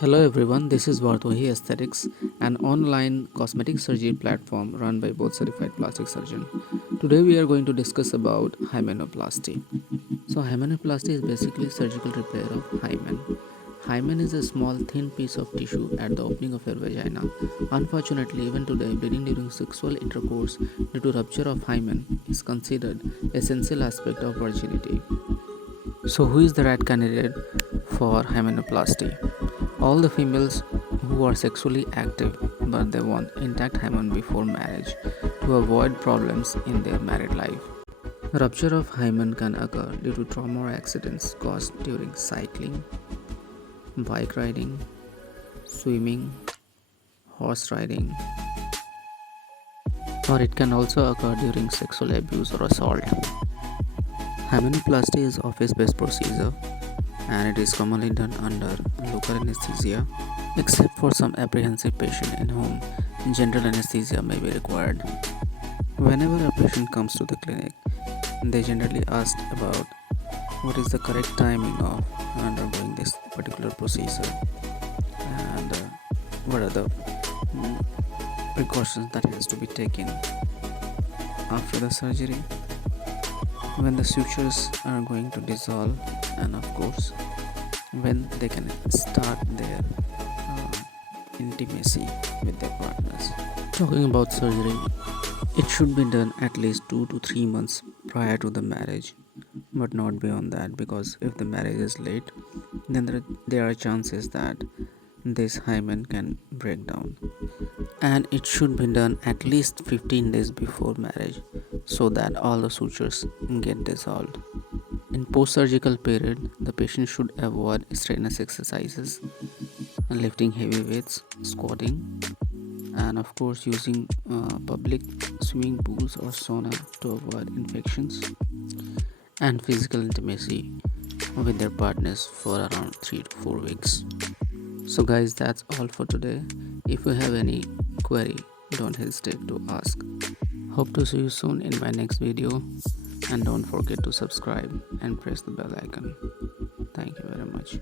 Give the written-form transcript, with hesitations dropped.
Hello everyone, this is Vartohi Aesthetics, an online cosmetic surgery platform run by both certified plastic surgeon. Today we are going to discuss about hymenoplasty. So hymenoplasty is basically surgical repair of hymen. Hymen is a small thin piece of tissue at the opening of your vagina. Unfortunately, even today, bleeding during sexual intercourse due to rupture of hymen is considered essential aspect of virginity. So who is the right candidate for hymenoplasty? All the females who are sexually active but they want intact hymen before marriage to avoid problems in their married life. Rupture of hymen can occur due to trauma or accidents caused during cycling, bike riding, swimming, horse riding, or it can also occur during sexual abuse or assault. Hymenoplasty is office-based procedure and it is commonly done under local anesthesia, except for some apprehensive patient in whom general anesthesia may be required. Whenever a patient comes to the clinic, they generally ask about what is the correct timing of undergoing this particular procedure and what are the precautions that has to be taken after the surgery, when the sutures are going to dissolve, and of course when they can start their intimacy with their partners. Talking about surgery, it should be done at least 2 to 3 months prior to the marriage, but not beyond that, because if the marriage is late, then there are chances that this hymen can break down. And it should be done at least 15 days before marriage so that all the sutures get dissolved. In post-surgical period, the patient should avoid strenuous exercises, lifting heavy weights, squatting, and of course using public swimming pools or sauna to avoid infections, and physical intimacy with their partners for around 3 to 4 weeks. So guys, that's all for today. If you have any query, don't hesitate to ask. Hope to see you soon in my next video, and don't forget to subscribe and press the bell icon. Thank you very much.